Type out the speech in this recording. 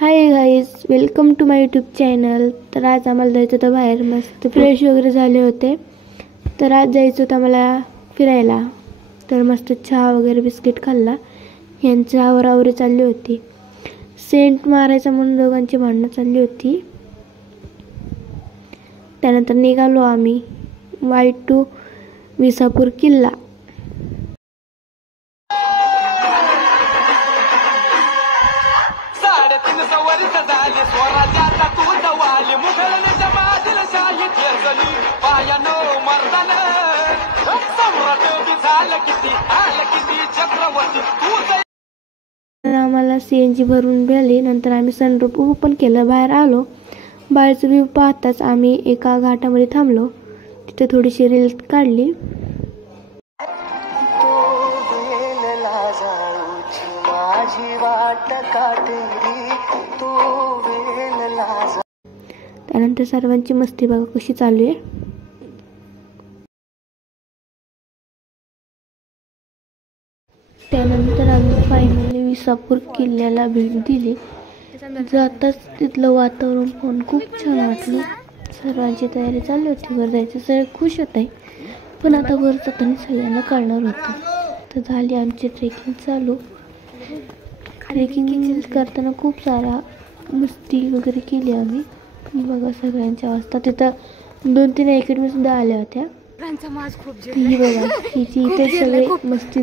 High guys, welcome to my YouTube channel. तर आज आम्हाला जायचं होतं बाहेर, मस्त फ्रेश वगैरे झाले होते. तर आज जायचं होतं आम्हाला फिरायला. तर मस्त चहा वगैरे बिस्किट खाल्ला. यांची आवरावरी चालली होती. सेंट मारायचा म्हणून दोघांची भांडणं चालली होती. त्यानंतर निघालो आम्ही वाई टू विसापूर किल्ला. आम्हाला CNG भरून मिळाली. नंतर आम्ही सनरूफ ओपन केलं, बाहेर आलो. बाहेरचं व्ह्यू पाहताच आम्ही एका घाटामध्ये थांबलो. तिथे थोडीशी रील काढली. त्यानंतर सर्वांची मस्ती बघा कशी चालू आहे. त्यानंतर आम्ही फायनली विसापूर किल्ल्याला भेट दिली. जाताच तिथलं वातावरण पण खूप छान वाटलं. सर्वांची तयारी चालू होती, वर जायचं सगळे खुश होते. पण आता वर जाताना सगळ्यांना कळणार होतं. तर झाली आमची ट्रेकिंग चालू. ट्रेकिंग करताना खूप सारा मस्ती वगैरे केली आम्ही. बघा सगळ्यांच्या अवस्था. तिथं 2-3 अकॅडमी सुद्धा आल्या होत्या. ही बघा हिची इथे सगळे मस्ती